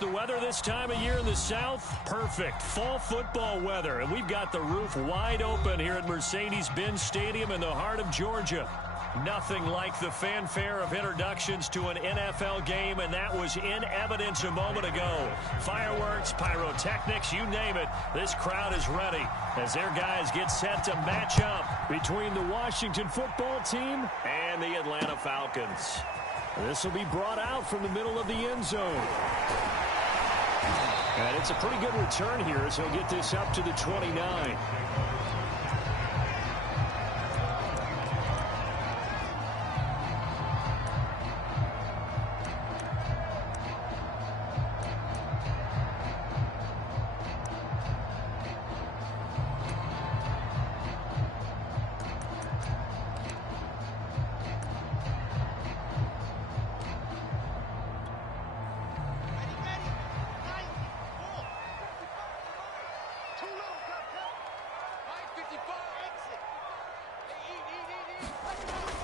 The weather this time of year in the South, perfect. Fall football weather, and we've got the roof wide open here at Mercedes-Benz Stadium in the heart of Georgia. Nothing like the fanfare of introductions to an NFL game, and that was in evidence a moment ago. Fireworks, pyrotechnics, you name it. This crowd is ready as their guys get set to match up between the Washington football team and the Atlanta Falcons. This will be brought out from the middle of the end zone. And it's a pretty good return here as he'll get this up to the 29.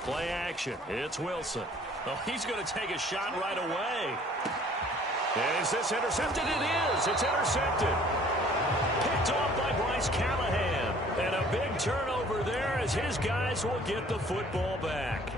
Play action. It's Wilson. Oh, he's going to take a shot right away. Is this intercepted? It is. It's intercepted. Picked off by Bryce Callahan. And a big turnover there as his guys will get the football back.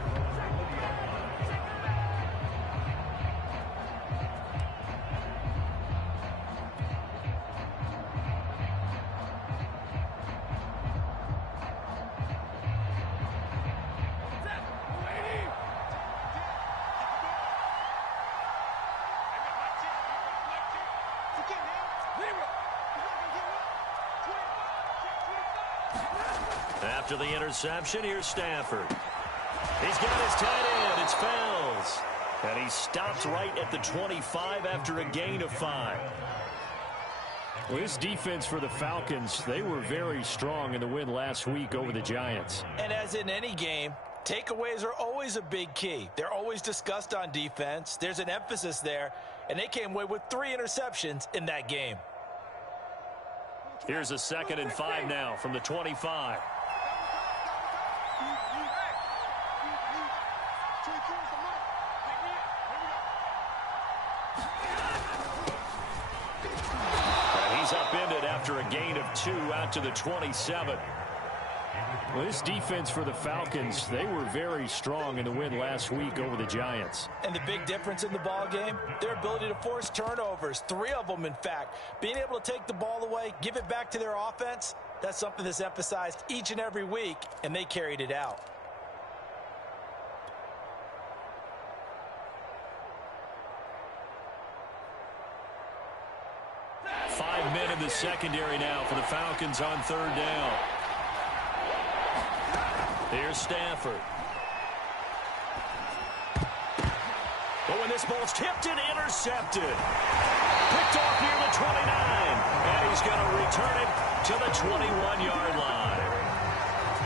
After the interception, here's Stafford. He's got his tight end. It's Fells. And he stops right at the 25 after a gain of 5. Well, this defense for the Falcons, they were very strong in the win last week over the Giants. And as in any game, takeaways are always a big key. They're always discussed on defense. There's an emphasis there, and they came away with 3 interceptions in that game. Here's a 2nd and 5 now from the 25. Upended after a gain of 2 out to the 27. Well, this defense for the Falcons, they were very strong in the win last week over the Giants. And the big difference in the ball game, their ability to force turnovers, 3 of them in fact. Being able to take the ball away, give it back to their offense, that's something that's emphasized each and every week, and they carried it out. Men in the secondary now for the Falcons on 3rd down. Here's Stafford. Oh, and this ball's tipped and intercepted. Picked off near the 29. And he's going to return it to the 21-yard line.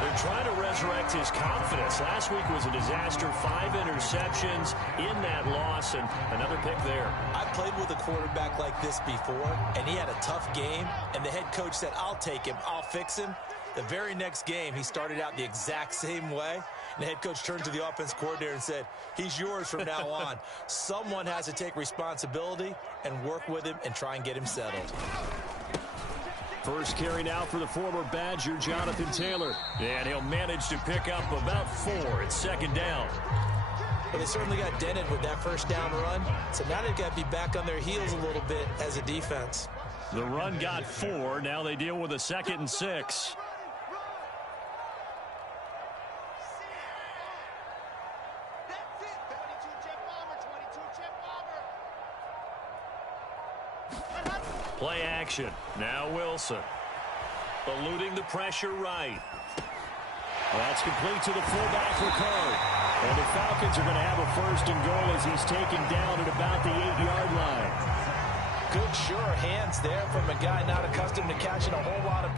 They're trying to resurrect his confidence. Last week was a disaster. 5 interceptions in that loss, and another pick there. I played with a quarterback like this before, and he had a tough game, and the head coach said, I'll take him, I'll fix him. The very next game, he started out the exact same way, and the head coach turned to the offense coordinator and said, he's yours from now on. Someone has to take responsibility and work with him and try and get him settled. First carry now for the former Badger, Jonathan Taylor. And he'll manage to pick up about 4. It's 2nd down. Well, they certainly got dented with that first down run. So now they've got to be back on their heels a little bit as a defense. The run got 4. Now they deal with a 2nd and 6. Play action. Now Wilson. Eluding the pressure right. That's complete to the fullback for Card. And the Falcons are going to have a 1st and goal as he's taken down at about the 8-yard line. Good, sure hands there from a guy not accustomed to catching a whole lot of...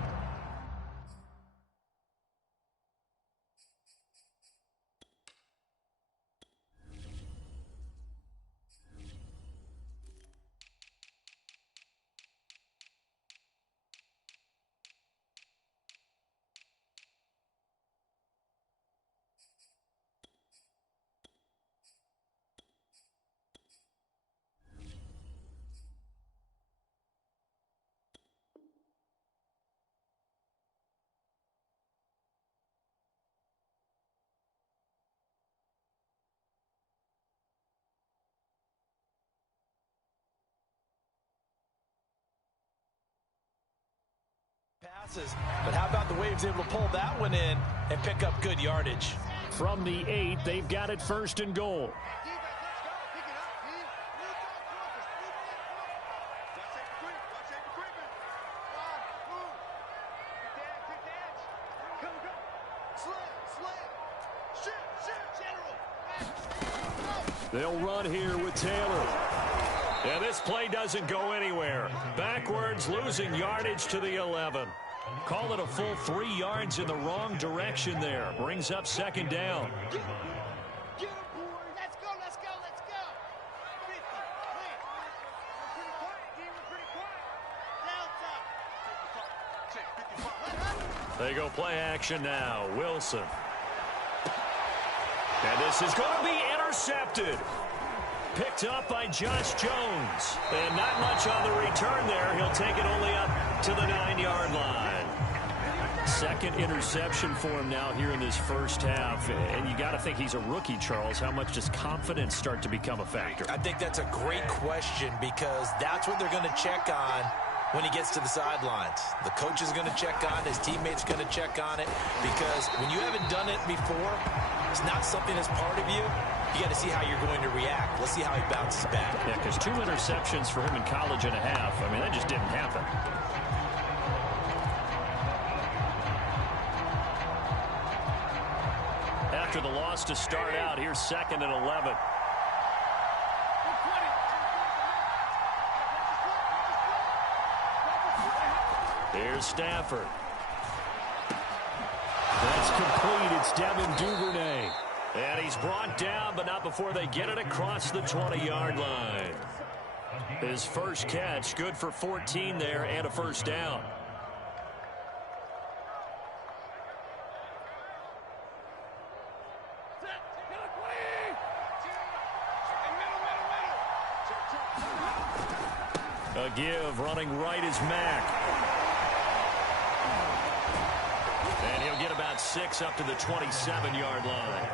passes, but how about the way he was able to pull that one in and pick up good yardage? From the 8, they've got it 1st and goal. They'll run here with Taylor. And this play doesn't go anywhere. Backwards, losing yardage to the 11. Call it a full 3 yards in the wrong direction there. Brings up 2nd down. Let's go, let's go, let's go. 50, clear. We're pretty quiet, D. We're pretty quiet. Down top. They go play action now. Wilson. And this is going to be intercepted. Picked up by Josh Jones. And not much on the return there. He'll take it only up to the 9-yard line. 2nd interception for him now here in this first half. And you got to think he's a rookie, Charles. How much does confidence start to become a factor? I think that's a great question because that's what they're going to check on when he gets to the sidelines. The coach is going to check on it. His teammates are going to check on it because when you haven't done it before, it's not something that's part of you. You got to see how you're going to react. Let's see how he bounces back. Yeah, because 2 interceptions for him in college and a half. I mean, that just didn't happen. After the loss to start out, here's 2nd and 11. Here's Stafford. That's complete. It's Devin Duvernay. And he's brought down, but not before they get it across the 20-yard line. His first catch, good for 14 there and a 1st down. A give, running right is Mack. And he'll get about 6 up to the 27-yard line.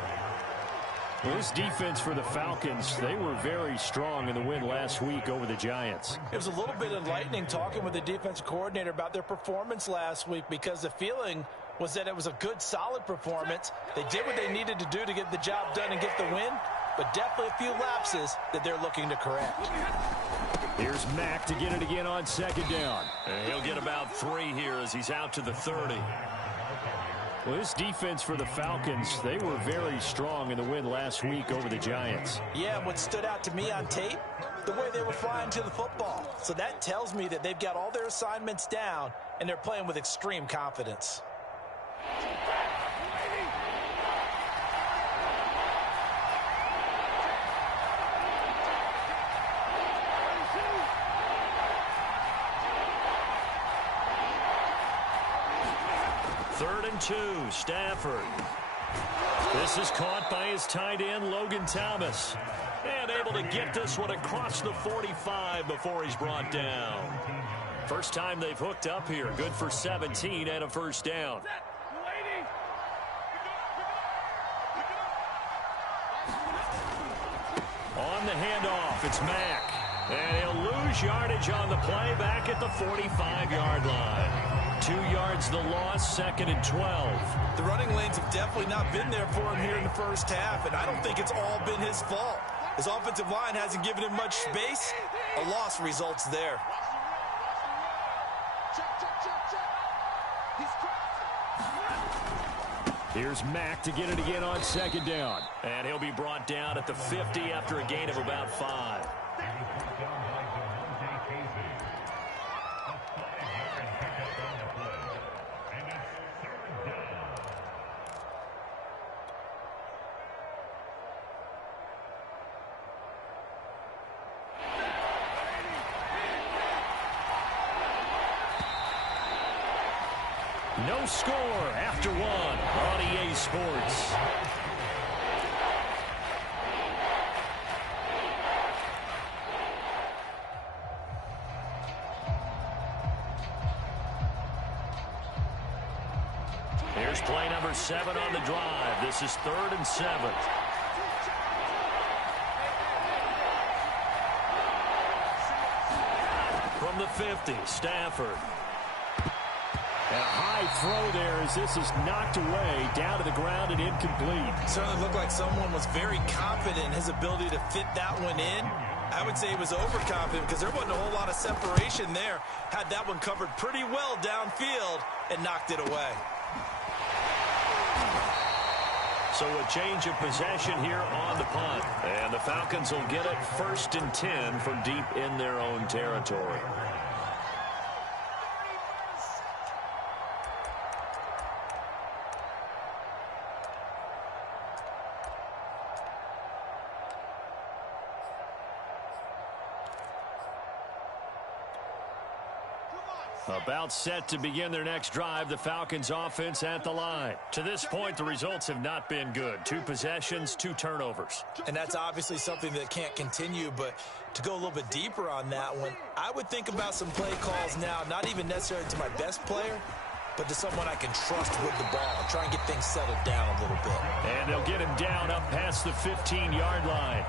Well, this defense for the Falcons, they were very strong in the win last week over the Giants. It was a little bit enlightening talking with the defensive coordinator about their performance last week because the feeling was that it was a good, solid performance. They did what they needed to do to get the job done and get the win, but definitely a few lapses that they're looking to correct. Here's Mack to get it again on 2nd down. And he'll get about 3 here as he's out to the 30. Well, this defense for the Falcons, they were very strong in the win last week over the Giants. Yeah, and what stood out to me on tape, the way they were flying to the football. So that tells me that they've got all their assignments down, and they're playing with extreme confidence. Third and 2, Stafford. This is caught by his tight end, Logan Thomas. And able to get this one across the 45 before he's brought down. First time they've hooked up here. Good for 17 and a 1st down. On the handoff, it's Mack. And he'll lose yardage on the play back at the 45-yard line. 2 yards the loss, 2nd and 12. The running lanes have definitely not been there for him here in the first half, and I don't think it's all been his fault. His offensive line hasn't given him much space. A loss results there. Here's Mack to get it again on 2nd down. And he'll be brought down at the 50 after a gain of about 5. No score after 1 on EA Sports. Here's play number 7 on the drive. This is 3rd and 7. From the 50, Stafford. And a high throw there as this is knocked away, down to the ground and incomplete. Certainly looked like someone was very confident in his ability to fit that one in. I would say he was overconfident because there wasn't a whole lot of separation there. Had that one covered pretty well downfield and knocked it away. So a change of possession here on the punt. And the Falcons will get it 1st and 10 from deep in their own territory. About set to begin their next drive, the Falcons offense at the line. To this point, the results have not been good. 2 possessions, 2 turnovers. And that's obviously something that can't continue, but to go a little bit deeper on that one, I would think about some play calls now, not even necessarily to my best player, but to someone I can trust with the ball. Try and get things settled down a little bit. And they'll get him down up past the 15-yard line.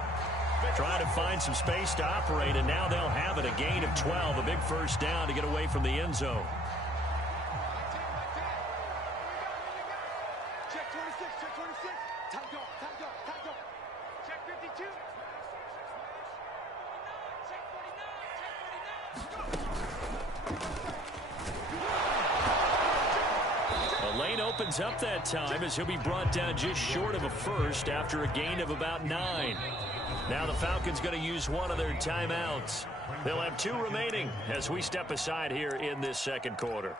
Trying to find some space to operate, and now they'll have it. A gain of 12, a big first down to get away from the end zone. Check 26, check 26. Time go, time go, time go. Check 52. Check 49, check 49. The lane opens up that time as he'll be brought down just short of a first after a gain of about 9. Now the Falcons going to use one of their timeouts. They'll have 2 remaining as we step aside here in this second quarter.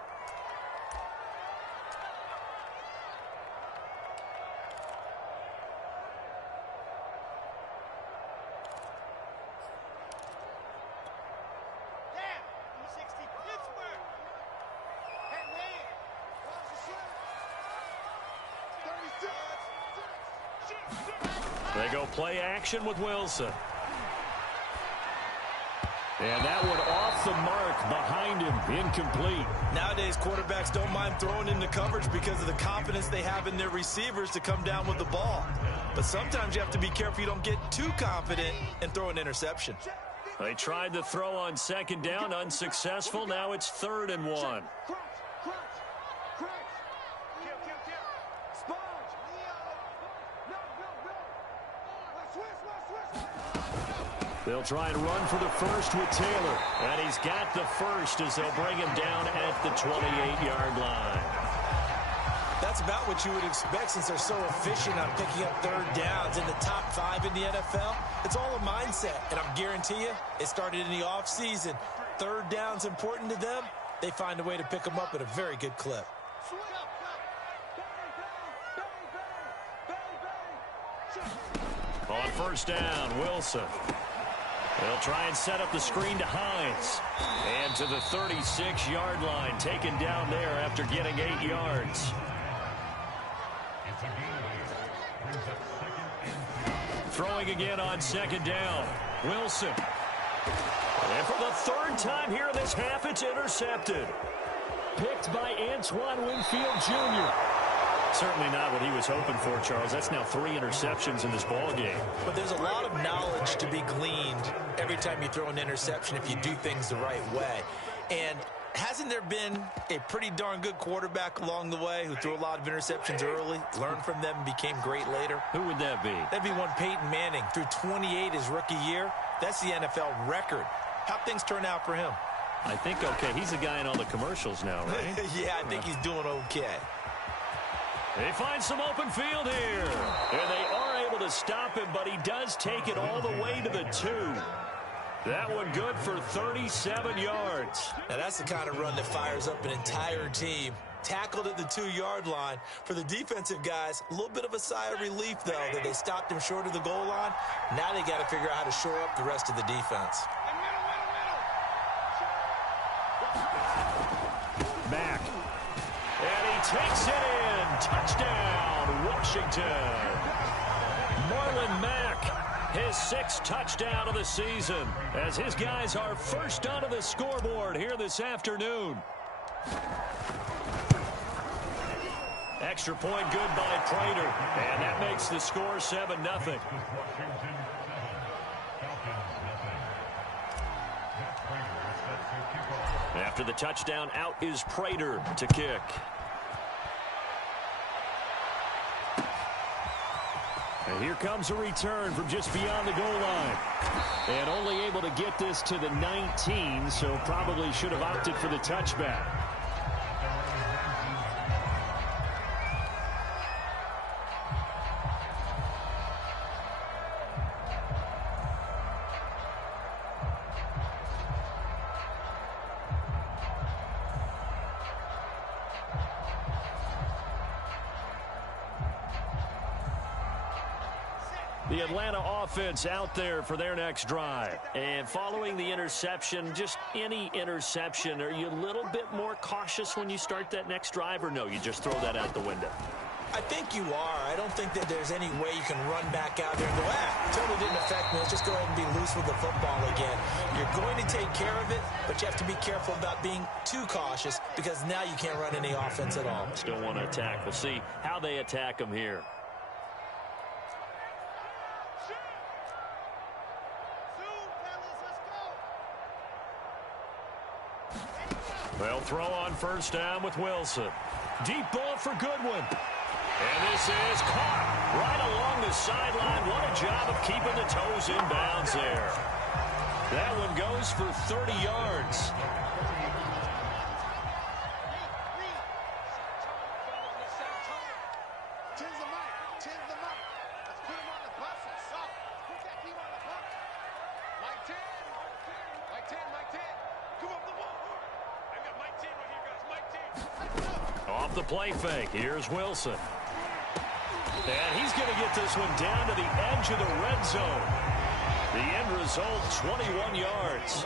Damn! 360 Pittsburgh. Hey, man. What's the shot? 36. They go play action with Wilson. And that one off the mark behind him, incomplete. Nowadays, quarterbacks don't mind throwing into coverage because of the confidence they have in their receivers to come down with the ball. But sometimes you have to be careful you don't get too confident and throw an interception. They tried to throw on 2nd down, unsuccessful. Now it's 3rd and 1. Crunch, crunch, crunch. Kill, kill, kill. Sponge. No. Swiss. They'll try and run for the first with Taylor. And he's got the first as they'll bring him down at the 28-yard line. That's about what you would expect since they're so efficient on picking up 3rd downs in the top 5 in the NFL. It's all a mindset, and I guarantee you it started in the offseason. 3rd down's important to them. They find a way to pick them up at a very good clip. On 1st down, Wilson. They'll try and set up the screen to Hines. And to the 36-yard line, taken down there after getting 8 yards. Throwing again on 2nd down. Wilson. And for the 3rd time here in this half, it's intercepted. Picked by Antoine Winfield Jr. Certainly not what he was hoping for, Charles. That's now 3 interceptions in this ball game. But there's a lot of knowledge to be gleaned every time you throw an interception if you do things the right way. And hasn't there been a pretty darn good quarterback along the way who threw a lot of interceptions early, learned from them, and became great later? Who would that be? That'd be one Peyton Manning. Threw 28 his rookie year. That's the NFL record. How'd things turn out for him? I think okay. He's the guy in all the commercials now, right? Yeah, I think he's doing okay. They find some open field here. And they are able to stop him, but he does take it all the way to the 2. That one good for 37 yards. Now that's the kind of run that fires up an entire team. Tackled at the 2-yard line. For the defensive guys, a little bit of a sigh of relief, though, that they stopped him short of the goal line. Now they got to figure out how to shore up the rest of the defense. Mack. And he takes it in. Touchdown, Washington. Marlon Mack, his 6th touchdown of the season, as his guys are first onto the scoreboard here this afternoon. Extra point good by Prater, and that makes the score 7-0. After the touchdown, out is Prater to kick. And here comes a return from just beyond the goal line. And only able to get this to the 19, so probably should have opted for the touchback. The Atlanta offense out there for their next drive. And following the interception, just any interception, are you a little bit more cautious when you start that next drive, or no, you just throw that out the window? I think you are. I don't think that there's any way you can run back out there and go, totally didn't affect me. Let's just go ahead and be loose with the football again. You're going to take care of it, but you have to be careful about being too cautious because now you can't run any offense at all. Still want to attack. We'll see how they attack them here. They'll throw on first down with Wilson. Deep ball for Goodwin. And this is caught right along the sideline. What a job of keeping the toes in bounds there. That one goes for 30 yards. Off the play fake, here's Wilson. And he's going to get this one down to the edge of the red zone. The end result, 21 yards.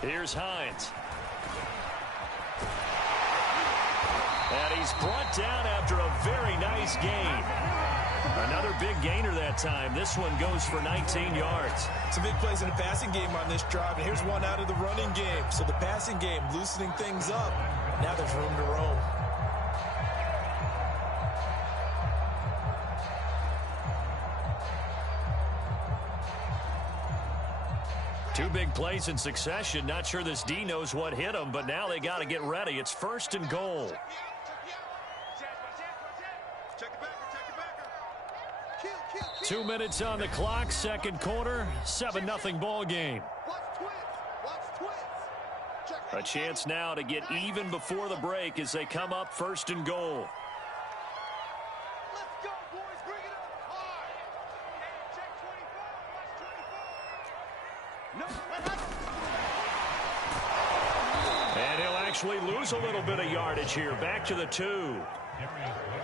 Here's Hines. And he's brought down after a very nice gain. Another big gainer that time. This one goes for 19 yards. Some big plays in the passing game on this drive, and here's one out of the running game. So the passing game loosening things up. Now there's room to roam. Two big plays in succession. Not sure this D knows what hit him, but now they got to get ready. It's first and goal. 2 minutes on the clock, second quarter, 7-0 ball game. A chance now to get even before the break as they come up first and goal. Let's go, boys. Bring it up. Hard. Check 25. No, and he'll actually lose a little bit of yardage here. Back to the 2.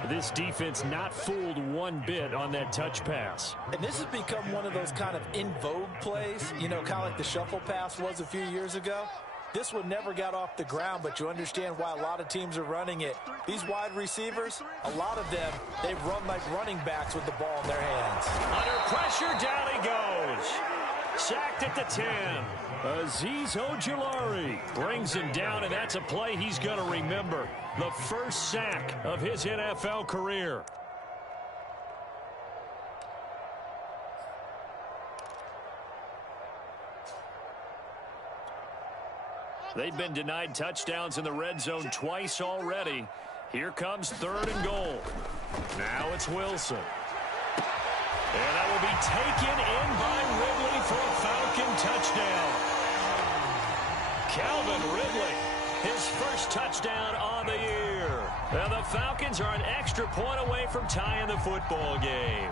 This defense not fooled one bit on that touch pass. And this has become one of those kind of in vogue plays, you know, kind of like the shuffle pass was a few years ago. This one never got off the ground, but you understand why a lot of teams are running it. These wide receivers, a lot of them, they run like running backs with the ball in their hands. Under pressure, down he goes. Sacked at the 10. Azeez Ojulari brings him down, and that's a play he's going to remember. The first sack of his NFL career. They've been denied touchdowns in the red zone twice already. Here comes third and goal. Now it's Wilson. And that will be taken in by Ridley for a Falcon touchdown. Calvin Ridley, his first touchdown on the year. And the Falcons are an extra point away from tying the football game.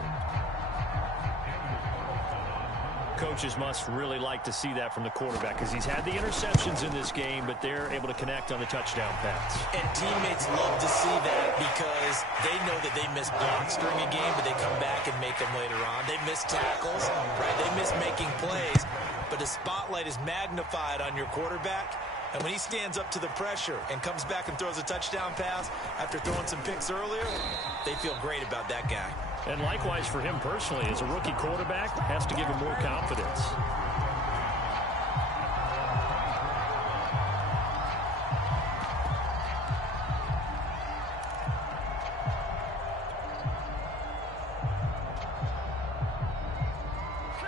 Coaches must really like to see that from the quarterback because he's had the interceptions in this game, but they're able to connect on the touchdown pass. And teammates love to see that because they know that they miss blocks during a game, but they come back and make them later on. They miss tackles, right? They miss making plays, but the spotlight is magnified on your quarterback. And when he stands up to the pressure and comes back and throws a touchdown pass after throwing some picks earlier, they feel great about that guy. And likewise for him personally, as a rookie quarterback, has to give him more confidence.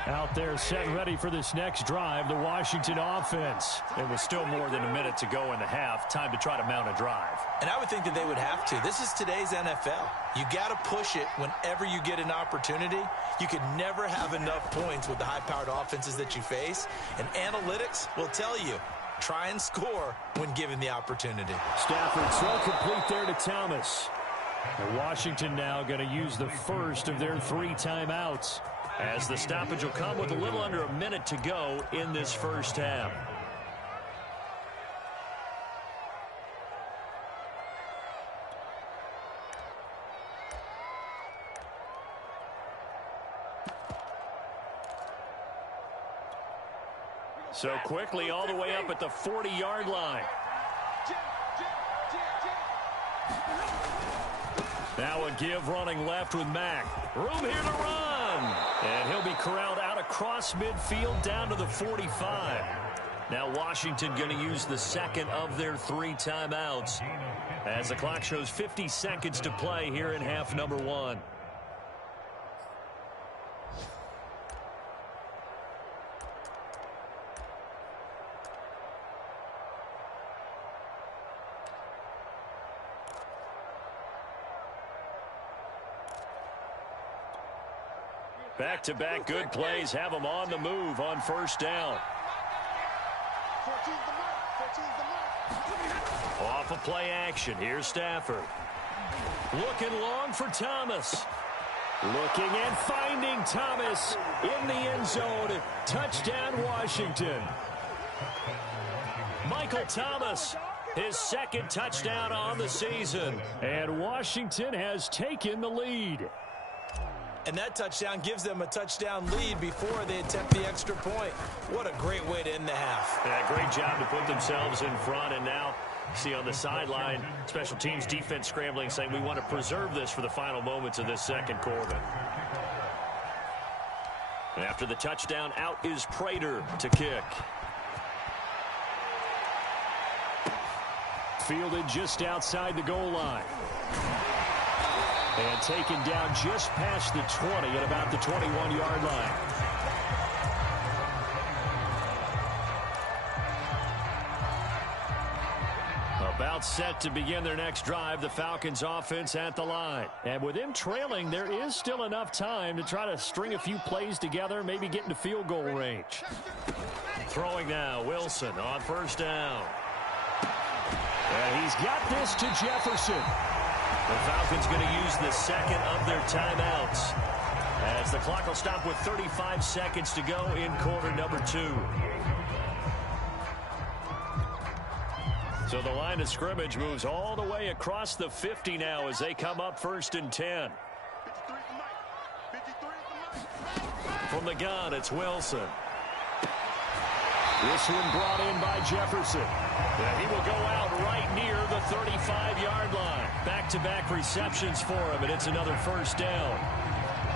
Out there set and ready for this next drive, the Washington offense. It was still more than a minute to go in the half. Time to try to mount a drive. And I would think that they would have to. This is today's NFL. You got to push it whenever you get an opportunity. You could never have enough points with the high-powered offenses that you face. And analytics will tell you, try and score when given the opportunity. Stafford so complete there to Thomas. And Washington now going to use the first of their 3 timeouts, as the stoppage will come with a little under a minute to go in this first half. So quickly all the way up at the 40-yard line. Now a give running left with Mack. Room here to run. And he'll be corralled out across midfield down to the 45. Now Washington going to use the second of their 3 timeouts, as the clock shows 50 seconds to play here in half number 1. Back-to-back good plays have them on the move on first down. Off of play action. Here's Stafford. Looking long for Thomas. Looking and finding Thomas in the end zone. Touchdown, Washington. Michael Thomas, his second touchdown on the season. And Washington has taken the lead. And that touchdown gives them a touchdown lead before they attempt the extra point. What a great way to end the half. Yeah, great job to put themselves in front. And now, see on the sideline, special teams defense scrambling, saying we want to preserve this for the final moments of this second quarter. And after the touchdown, out is Prater to kick. Fielded just outside the goal line. And taken down just past the 20 at about the 21-yard line. About set to begin their next drive, the Falcons offense at the line. And with them trailing, there is still enough time to try to string a few plays together, maybe get into field goal range. Throwing now, Wilson on first down. And he's got this to Jefferson. The Falcons going to use the second of their timeouts, as the clock will stop with 35 seconds to go in quarter number 2. So the line of scrimmage moves all the way across the 50 now as they come up 1st and 10. From the gun, it's Wilson. This one brought in by Jefferson. And he will go out right near the 35-yard line. Back-to-back receptions for him, and it's another first down.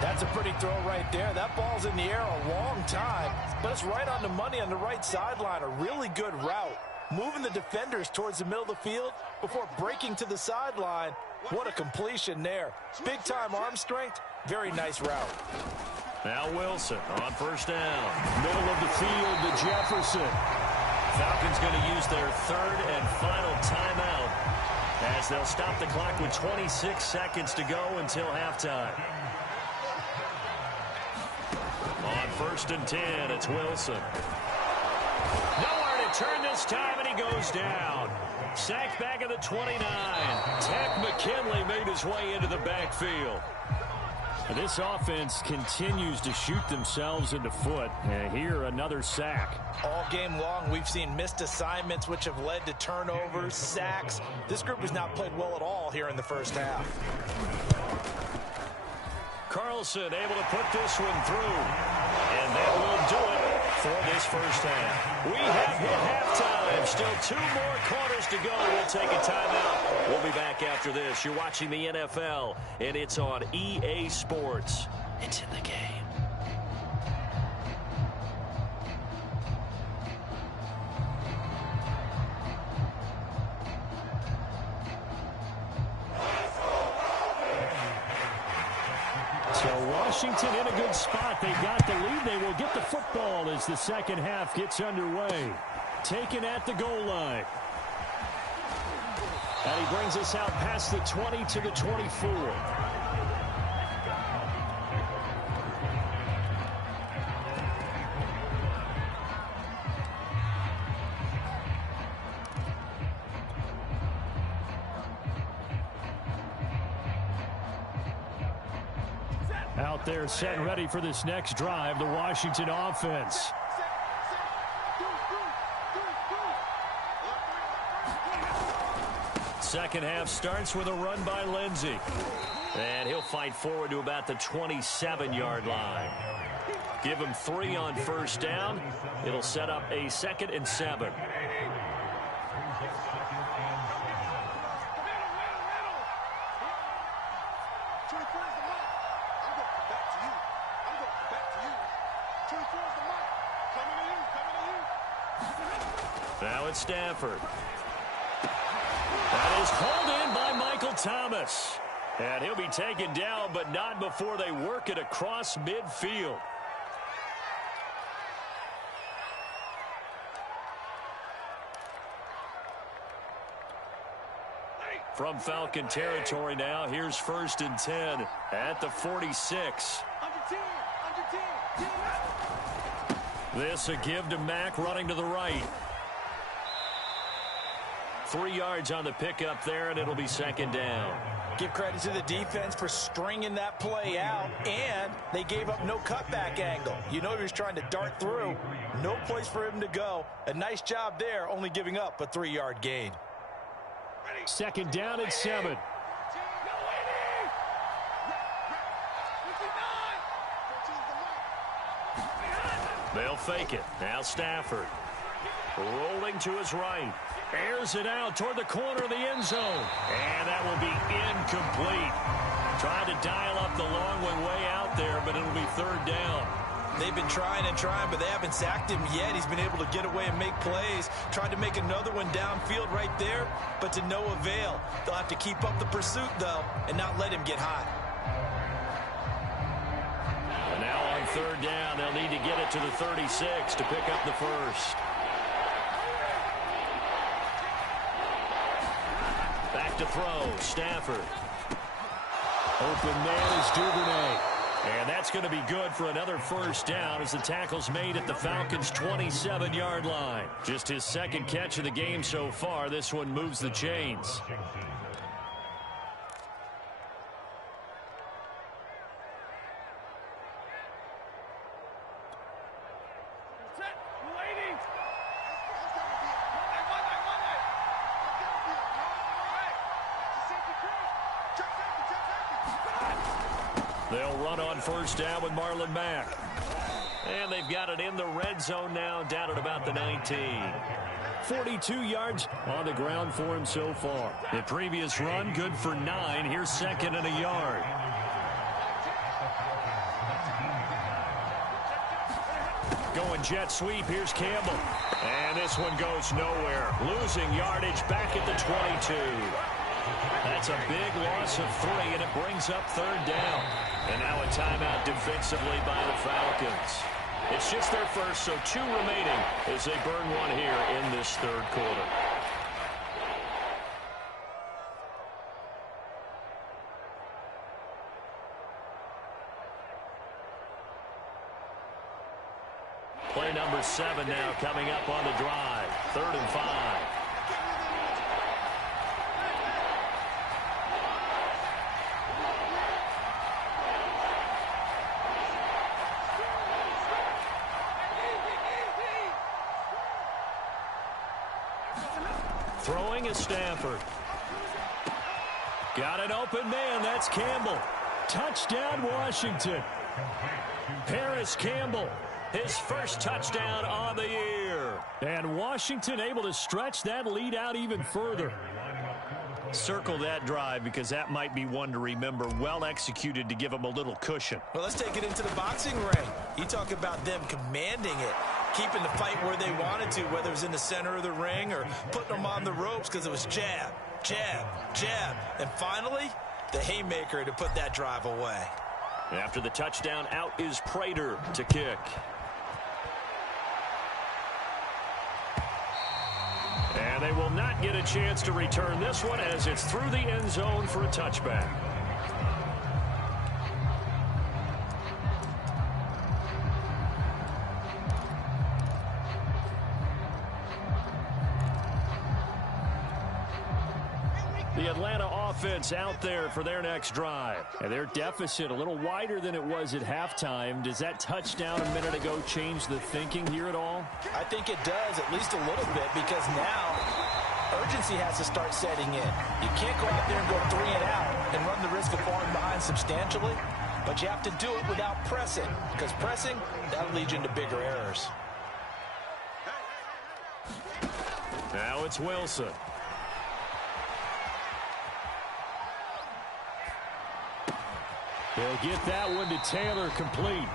That's a pretty throw right there. That ball's in the air a long time, but it's right on the money on the right sideline. A really good route. Moving the defenders towards the middle of the field before breaking to the sideline. What a completion there. Big-time arm strength. Very nice route. Now Wilson on first down. Middle of the field to Jefferson. Falcons going to use their 3rd and final timeout, as they'll stop the clock with 26 seconds to go until halftime. On 1st and 10, it's Wilson. Nowhere to turn this time, and he goes down. Sacked back at the 29. Tech McKinley made his way into the backfield. This offense continues to shoot themselves in the foot. And here, another sack. All game long, we've seen missed assignments, which have led to turnovers, sacks. This group has not played well at all here in the first half. Carlson able to put this one through. And that will do it for this first half. We have hit halftime. Still 2 more quarters to go. We'll take a timeout. We'll be back after this. You're watching the NFL, and it's on EA Sports. It's in the game. So Washington in a good spot. They got the lead. They will get the football as the second half gets underway. Taken at the goal line. And he brings us out past the 20 to the 24. Out there set and ready for this next drive, the Washington offense. Second half starts with a run by Lindsey. And he'll fight forward to about the 27-yard line. Give him 3 on first down. It'll set up a 2nd and 7. Now it's Stafford. That is hauled in by Michael Thomas. And he'll be taken down, but not before they work it across midfield. From Falcon territory now, here's 1st and 10 at the 46. This a give to Mack running to the right. 3 yards on the pickup there, and it'll be 2nd down. Give credit to the defense for stringing that play out, and they gave up no cutback angle. You know he was trying to dart through. No place for him to go. A nice job there, only giving up a 3-yard gain. 2nd down and 7. They'll fake it. Now Stafford. Rolling to his right. Airs it out toward the corner of the end zone. And that will be incomplete. Trying to dial up the long way out there, but it'll be 3rd down. They've been trying and trying, but they haven't sacked him yet. He's been able to get away and make plays. Tried to make another one downfield right there, but to no avail. They'll have to keep up the pursuit, though, and not let him get hot. And now on 3rd down, they'll need to get it to the 36 to pick up the first. Back to throw, Stafford. Open man is Duvernay. And that's going to be good for another 1st down as the tackle's made at the Falcons' 27-yard line. Just his 2nd catch of the game so far. This one moves the chains. They'll run on 1st down with Marlon Mack. And they've got it in the red zone now, down at about the 19. 42 yards on the ground for him so far. The previous run, good for 9. Here's 2nd and a yard. Going jet sweep. Here's Campbell. And this one goes nowhere. Losing yardage back at the 22. That's a big loss of 3, and it brings up 3rd down. And now a timeout defensively by the Falcons. It's just their first, so 2 remaining as they burn one here in this 3rd quarter. Play number 7 now coming up on the drive. 3rd and 5. Throwing is Stafford. Got an open man. That's Campbell. Touchdown, Washington. Paris Campbell, his first touchdown on the year. And Washington able to stretch that lead out even further. Circle that drive because that might be one to remember. Well executed to give them a little cushion. Well, let's take it into the boxing ring. You talk about them commanding it, keeping the fight where they wanted to, whether it was in the center of the ring or putting them on the ropes because it was jab, jab, jab. And finally, the haymaker to put that drive away. After the touchdown, out is Prater to kick. And they will not get a chance to return this one as it's through the end zone for a touchback. The Atlanta offense out there for their next drive. And their deficit a little wider than it was at halftime. Does that touchdown a minute ago change the thinking here at all? I think it does, at least a little bit, because now urgency has to start setting in. You can't go out there and go 3 and out and run the risk of falling behind substantially, but you have to do it without pressing, because pressing, that'll lead you into bigger errors. Now it's Wilson. He'll get that one to Taylor complete.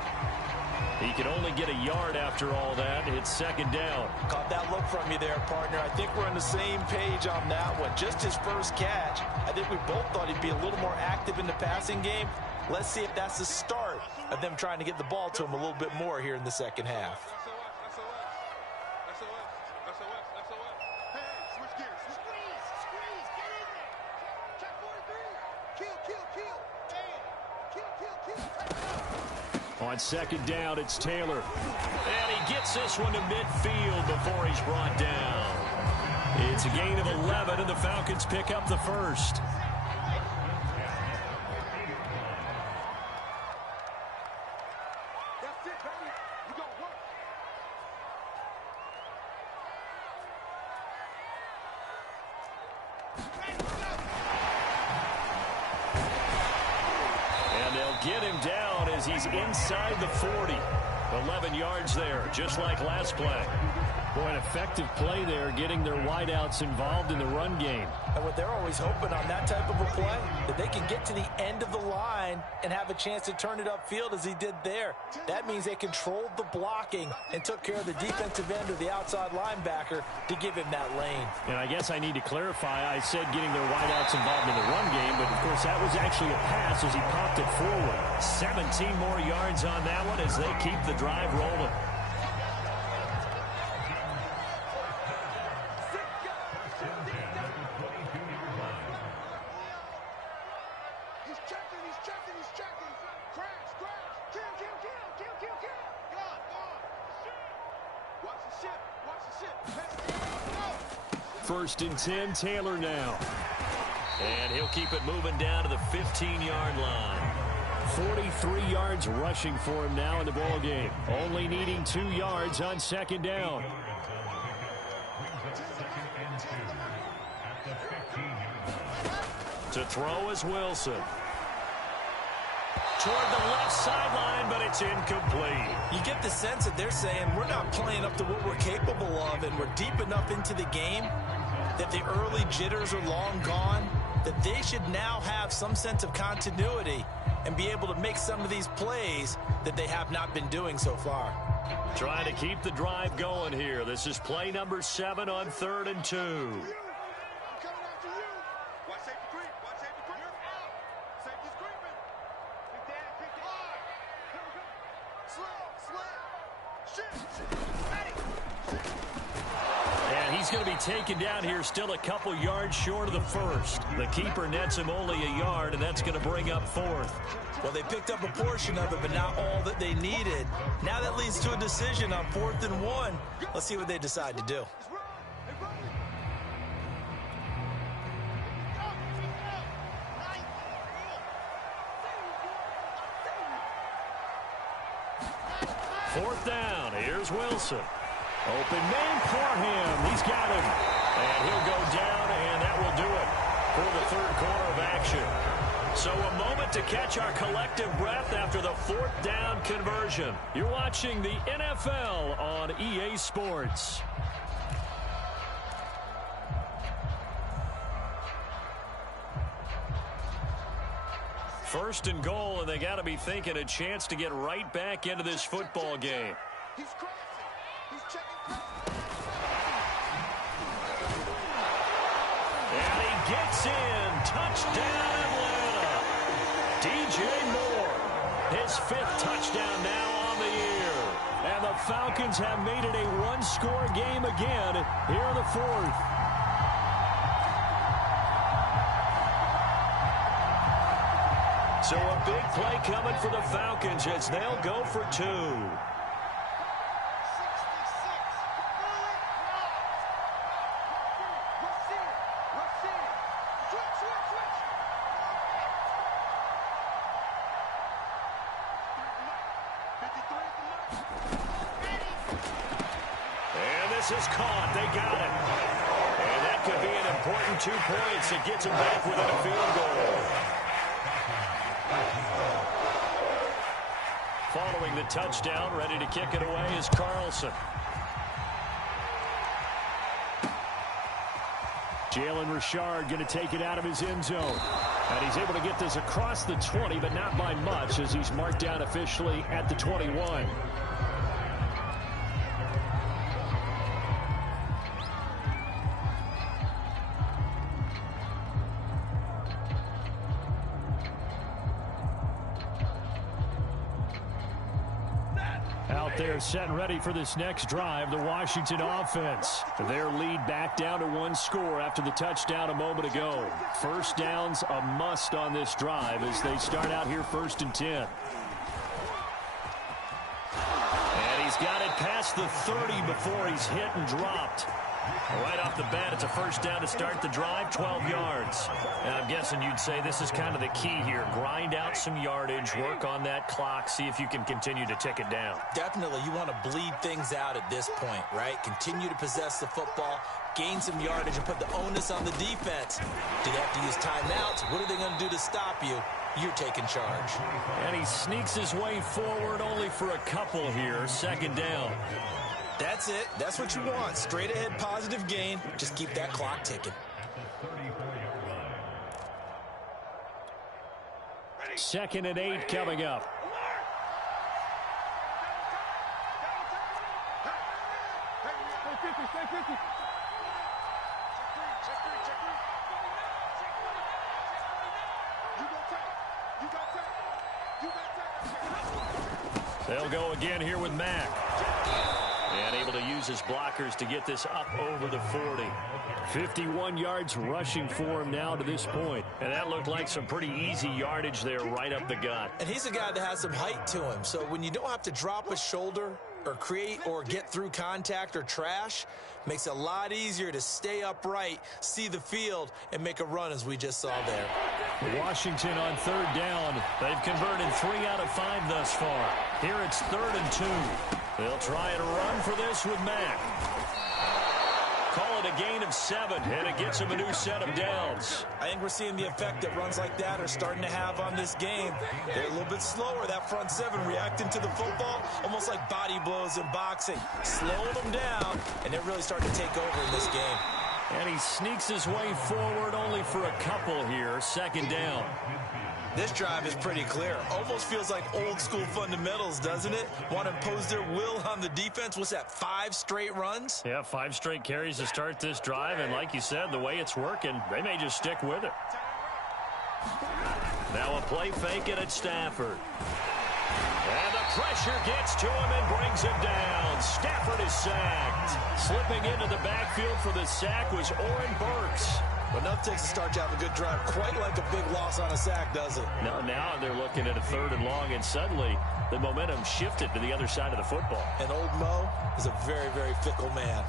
He can only get a yard after all that. It's second down. Caught that look from you there, partner. I think we're on the same page on that one. Just his first catch. I think we both thought he'd be a little more active in the passing game. Let's see if that's the start of them trying to get the ball to him a little bit more here in the second half. On second down, it's Taylor. And he gets this one to midfield before he's brought down. It's a gain of 11, and the Falcons pick up the first. That's it, baby. We gonna work. And they'll get him down as he's inside the 40. 11 yards there, just like last play. Boy, an effective play there, getting their wideouts involved in the run game. And what they're always hoping on that type of a play, that they can get to the end of the line and have a chance to turn it upfield as he did there. That means they controlled the blocking and took care of the defensive end or the outside linebacker to give him that lane. And I guess I need to clarify, I said getting their wideouts involved in the run game, but of course that was actually a pass as he popped it forward. 17 more yards on that one as they keep the drive rolling. First and 10, Taylor now. And he'll keep it moving down to the 15-yard line. 43 yards rushing for him now in the ball game. Only needing 2 yards on second down. To throw is Wilson. Toward the left sideline, but it's incomplete. You get the sense that they're saying we're not playing up to what we're capable of, and we're deep enough into the game that the early jitters are long gone, that they should now have some sense of continuity and be able to make some of these plays that they have not been doing so far. Trying to keep the drive going here. This is play number 7 on 3rd and 2. And he's going to be taken down here still a couple yards short of the first. The keeper nets him only a yard, and that's going to bring up 4th. Well, they picked up a portion of it, but not all that they needed. Now that leads to a decision on 4th and 1. Let's see what they decide to do. Fourth down. Here's Wilson. Open man for him. He's got him. And he'll go down, and that will do it for the third quarter of action. So a moment to catch our collective breath after the 4th down conversion. You're watching the NFL on EA Sports. First and goal, and they got to be thinking a chance to get right back into this football game. He's crossing. He's checking. And he gets in. Touchdown, Atlanta. DJ Moore. His 5th touchdown now on the year. And the Falcons have made it a one-score game again here in the 4th. So a big play coming for the Falcons as they'll go for 2. And this is caught. They got it. And that could be an important 2 points. It gets them back within a field goal. Following the touchdown, ready to kick it away is Carlson. Jalen Richard going to take it out of his end zone. And he's able to get this across the 20, but not by much as he's marked down officially at the 21. They're set and ready for this next drive. The Washington offense. Their lead back down to 1 score after the touchdown a moment ago. First down's a must on this drive as they start out here 1st and 10. And he's got it past the 30 before he's hit and dropped. Right off the bat, it's a first down to start the drive, 12 yards. And I'm guessing you'd say this is kind of the key here. Grind out some yardage, work on that clock, see if you can continue to tick it down. Definitely, you want to bleed things out at this point, right? Continue to possess the football, gain some yardage, and put the onus on the defense. Do they have to use timeouts? What are they going to do to stop you? You're taking charge. And he sneaks his way forward only for a couple here, 2nd down. That's it. That's what you want. Straight ahead, positive gain. Just keep that clock ticking. 2nd and 8 coming up. They'll go again here with Mack. And able to use his blockers to get this up over the 40. 51 yards rushing for him now to this point. And that looked like some pretty easy yardage there right up the gut. And he's a guy that has some height to him. So when you don't have to drop a shoulder or create or get through contact or trash, makes it a lot easier to stay upright, see the field, and make a run as we just saw there. Washington on 3rd down. They've converted 3 out of 5 thus far. Here it's 3rd and 2. They'll try and run for this with Mack. Call it a gain of 7, and it gets him a new set of downs. I think we're seeing the effect that runs like that are starting to have on this game. They're a little bit slower, that front 7, reacting to the football, almost like body blows in boxing. Slowing them down, and they're really starting to take over in this game. And he sneaks his way forward only for a couple here, 2nd down. This drive is pretty clear. Almost feels like old school fundamentals, doesn't it? Want to impose their will on the defense. What's that, 5 straight runs? Yeah, 5 straight carries to start this drive. And like you said, the way it's working, they may just stick with it. Now a play fake it at Stafford. And the pressure gets to him and brings him down. Stafford is sacked. Slipping into the backfield for the sack was Oren Burks. But enough takes to start to have a good drive. Quite like a big loss on a sack, does it? Now they're looking at a 3rd and long, and suddenly the momentum shifted to the other side of the football. And old Mo is a very, very fickle man.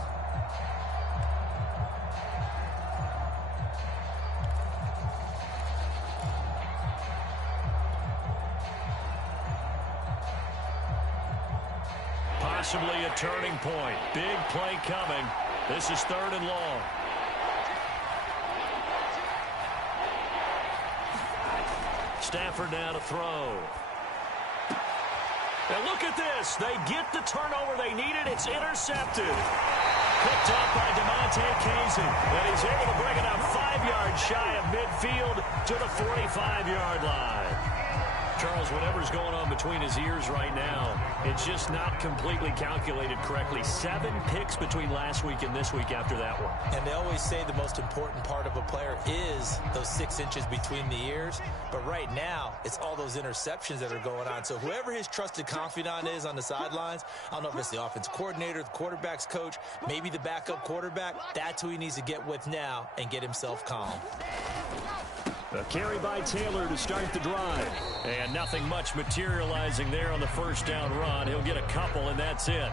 Possibly a turning point. Big play coming. This is 3rd and long. Stafford now to throw. And look at this. They get the turnover they needed. It's intercepted. Picked up by DeMonte Casey. And he's able to bring it up 5 yards shy of midfield to the 45-yard line. Charles, whatever's going on between his ears right now, it's just not completely calculated correctly. 7 picks between last week and this week after that one. And they always say the most important part of a player is those 6 inches between the ears. But right now, it's all those interceptions that are going on. So whoever his trusted confidant is on the sidelines, I don't know if it's the offense coordinator, the quarterback's coach, maybe the backup quarterback, that's who he needs to get with now and get himself calm. A carry by Taylor to start the drive. And nothing much materializing there on the first down run. He'll get a couple, and that's it.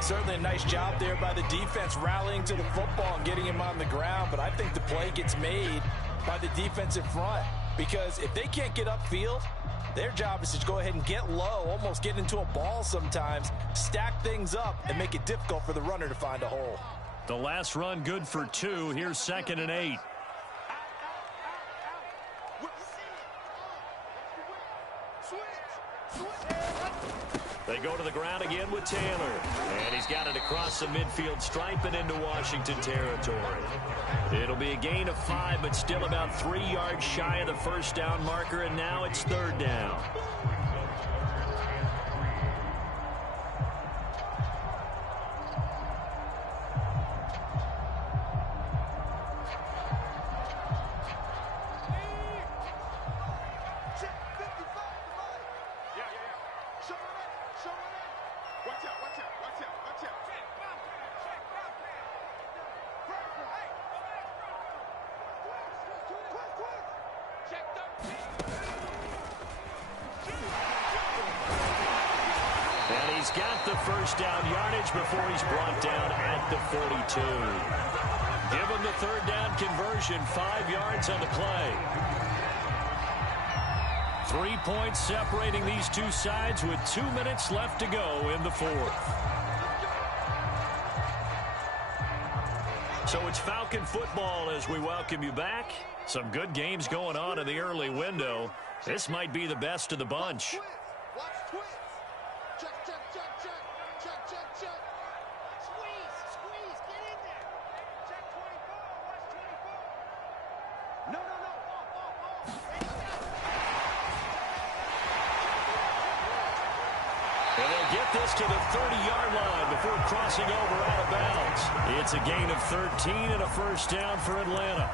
Certainly a nice job there by the defense rallying to the football and getting him on the ground. But I think the play gets made by the defensive front. Because if they can't get upfield, their job is to go ahead and get low, almost get into a ball sometimes, stack things up, and make it difficult for the runner to find a hole. The last run good for 2. Here's 2nd and 8. They go to the ground again with Taylor. And he's got it across the midfield stripe and into Washington territory. It'll be a gain of 5, but still about 3 yards shy of the first down marker, and now it's 3rd down. Got the first down yardage before he's brought down at the 42. Give him the 3rd down conversion, 5 yards on the play. 3 points separating these two sides with 2 minutes left to go in the 4th. So it's Falcon football as we welcome you back. Some good games going on in the early window. This might be the best of the bunch. This to the 30-yard line before crossing over out of bounds. It's a gain of 13 and a first down for Atlanta.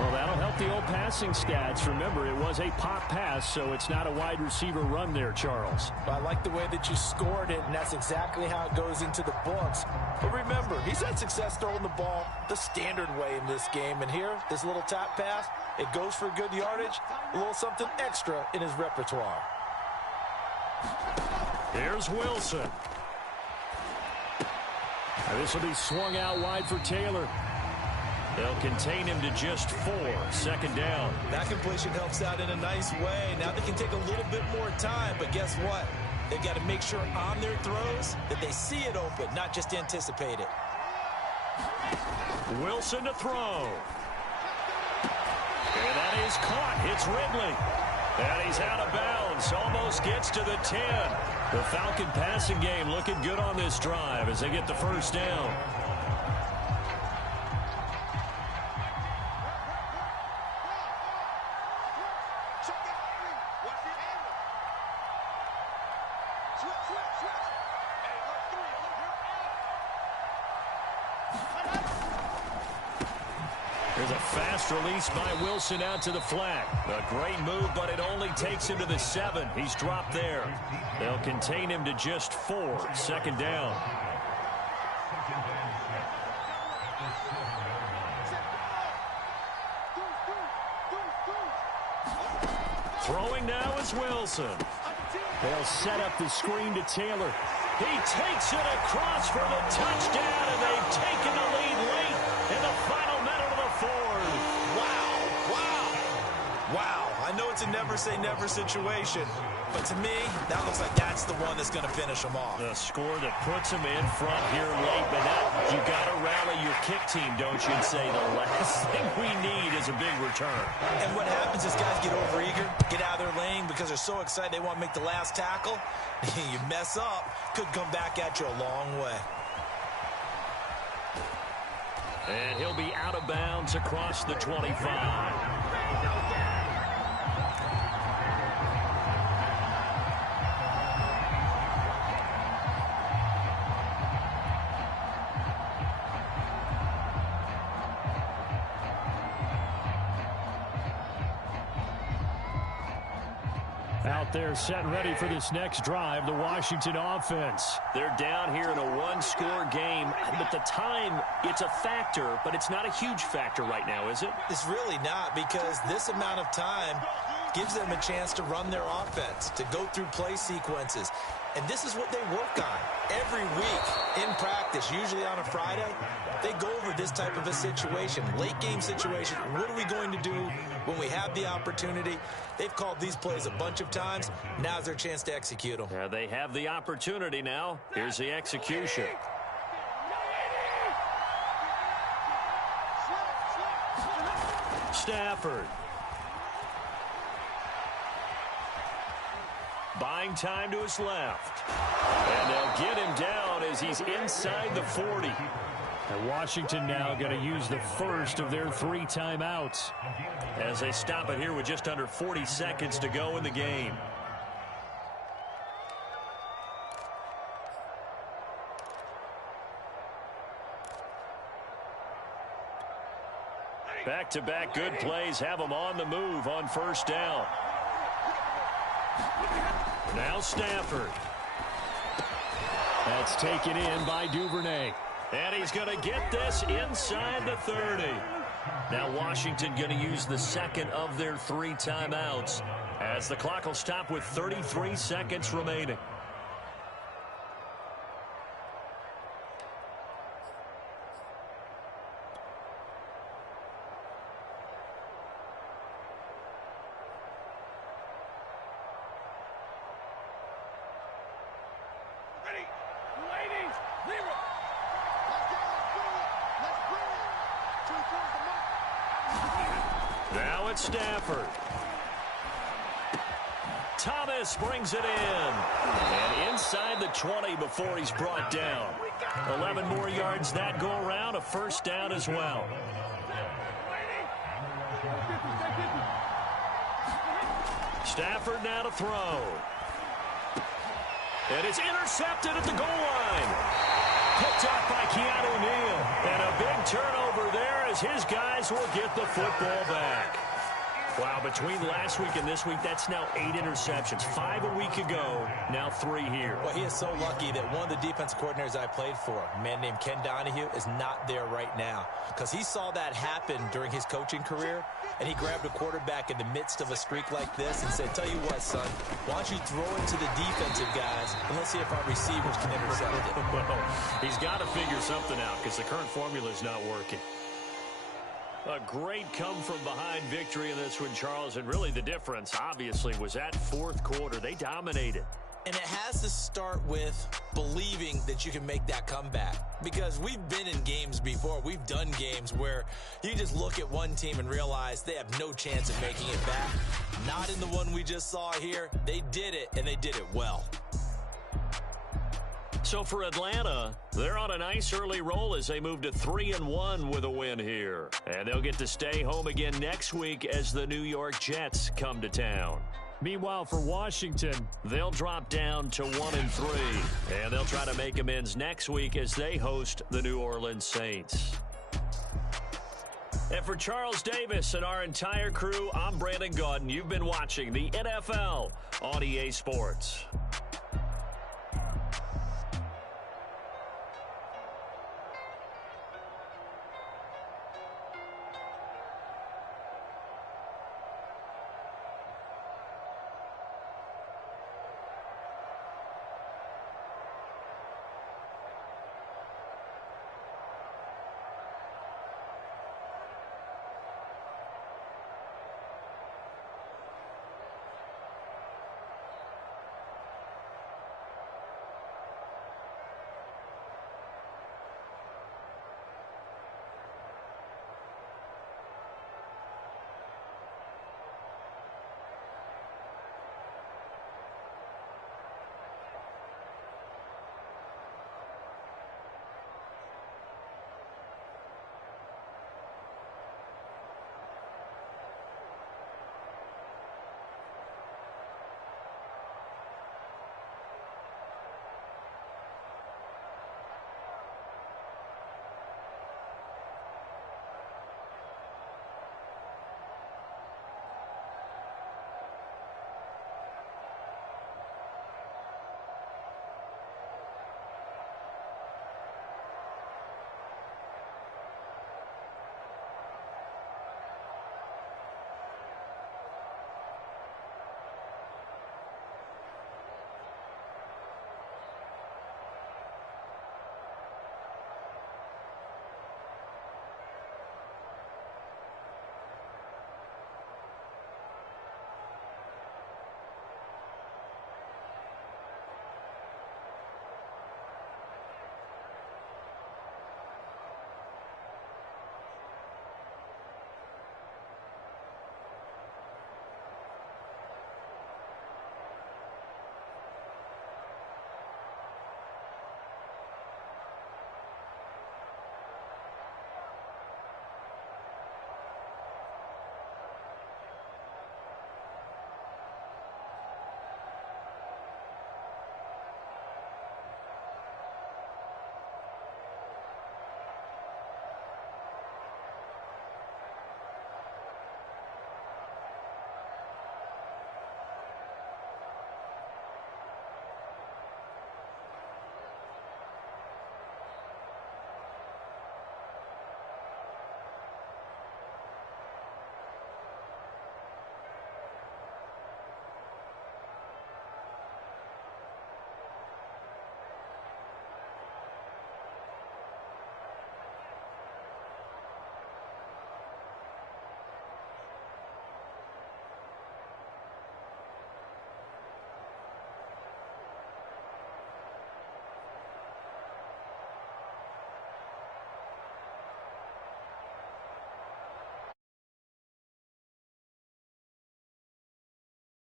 Well, that'll help the old passing stats. Remember, it was a pop pass, so it's not a wide receiver run there, Charles. Well, I like the way that you scored it, and that's exactly how it goes into the books. But remember, he's had success throwing the ball the standard way in this game. And here, this little tap pass, it goes for good yardage, a little something extra in his repertoire. Here's Wilson. This will be swung out wide for Taylor. They'll contain him to just 4. 2nd down. That completion helps out in a nice way. Now they can take a little bit more time, but guess what? They've got to make sure on their throws that they see it open, not just anticipate it. Wilson to throw. And that is caught. It's Ridley. And he's out of bounds. Almost gets to the 10. The Falcon passing game looking good on this drive as they get the first down. There's a fast release by Wilson out to the flat. A great move, but it only takes him to the 7. He's dropped there. They'll contain him to just 4. 2nd down. Throwing now is Wilson. They'll set up the screen to Taylor. He takes it across for the touchdown, and they've taken the lead late in the final minute of the 4th. Wow. I know it's a never-say-never situation, but to me, that looks like that's the one that's going to finish them off. The score that puts them in front here late, but you got to rally your kick team, don't you, and say the last thing we need is a big return. And what happens is guys get overeager, get out of their lane because they're so excited they want to make the last tackle. You mess up, could come back at you a long way. And he'll be out of bounds across the 25. Out there set and ready for this next drive, the Washington offense. They're down here in a one-score game, but the time, it's a factor, but it's not a huge factor right now, is it? It's really not, because this amount of time gives them a chance to run their offense, to go through play sequences. And this is what they work on every week in practice, usually on a Friday. They go over this type of a situation, late game situation. What are we going to do when we have the opportunity? They've called these plays a bunch of times. Now's their chance to execute them. Yeah, they have the opportunity now. Here's the execution. Stafford. Buying time to his left. And they'll get him down as he's inside the 40. And Washington now going to use the first of their 3 timeouts as they stop it here with just under 40 seconds to go in the game. Back-to-back good plays have them on the move on first down. Now Stafford. That's taken in by Duvernay. And he's going to get this inside the 30. Now Washington going to use the second of their 3 timeouts as the clock will stop with 33 seconds remaining. Now it's Stafford. Thomas brings it in. And inside the 20 before he's brought down. 11 more yards that go around. A first down as well. Stafford now to throw. And it's intercepted at the goal line. Picked up by Keanu Neal. And a big turnover there as his guys will get the football back. Wow, between last week and this week, that's now 8 interceptions. 5 a week ago, now 3 here. Well, he is so lucky that one of the defense coordinators I played for, a man named Ken Donahue, is not there right now. Because he saw that happen during his coaching career, and he grabbed a quarterback in the midst of a streak like this and said, tell you what, son, why don't you throw it to the defensive guys, and let's see if our receivers can intercept it. Well, he's got to figure something out because the current formula is not working. A great come-from-behind victory in this one, Charles, and really the difference, obviously, was that fourth quarter. They dominated. And it has to start with believing that you can make that comeback. Because we've been in games before. We've done games where you just look at one team and realize they have no chance of making it back. Not in the one we just saw here. They did it, and they did it well. So for Atlanta, they're on a nice early roll as they move to 3-1 with a win here. And they'll get to stay home again next week as the New York Jets come to town. Meanwhile, for Washington, they'll drop down to 1-3. And they'll try to make amends next week as they host the New Orleans Saints. And for Charles Davis and our entire crew, I'm Brandon Gaudin. You've been watching the NFL on EA Sports.